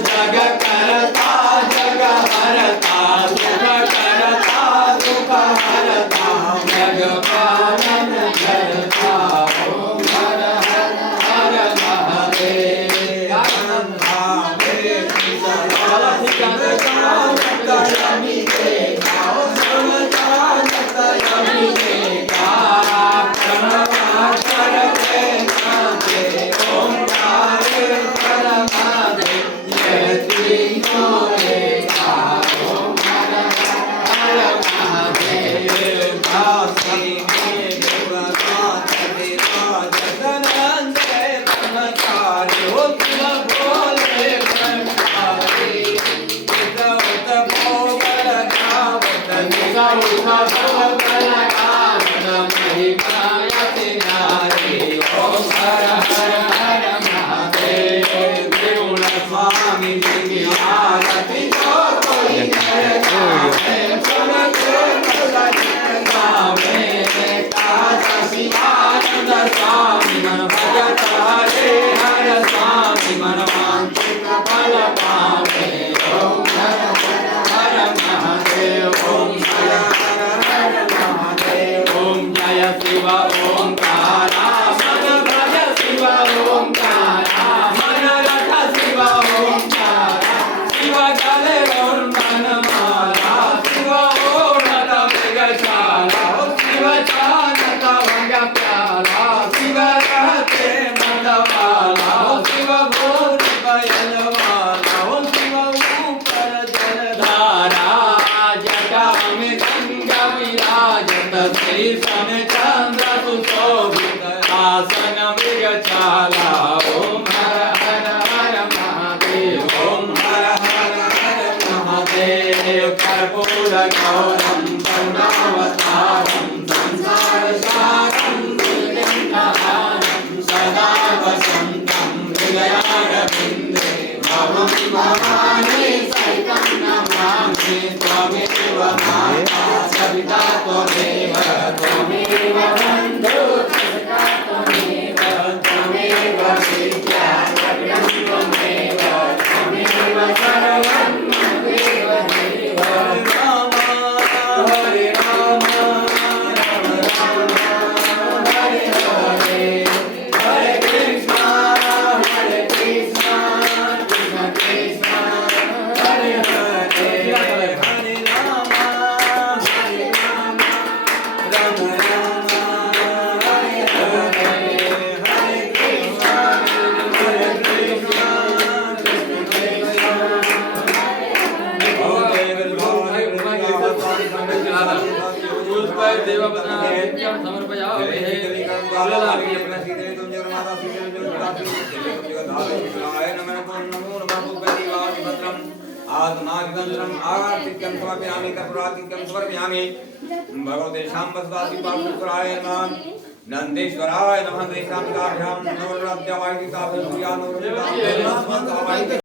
जग करता जग हरता सुख करता दुख हरता जग पावन करता ओम हर हर हर महादेव महादेव यमी देखा यमी देखा प्रणव करते नाते ओंकार परमादेव कर्पूरगौरं करुणावतारं संसारसारं भुजगेन्द्रहारं सदा वसन्तं हृदयारविन्दे भवं भवानी सहितं नमामि त्वमेव माता सविता त्वमेव त्वमेव बन्धुः सखा त्वमेव त्वमेव विद्या सर्वं त्वमेव त्वमेव सर्वं ममेव देव आत्माभिवन्द्रम् आर्तिक्यं समर्पयामि कर्पूरार्तिक्यं समर्पयामि भगवते शाम्बस्वासी पार्श्वराय नमः नन्देश्वराय नमः देशामिकाभ्यां नवरात्यावाहिताभ्यां सूर्यानुरुद्धाभ्यां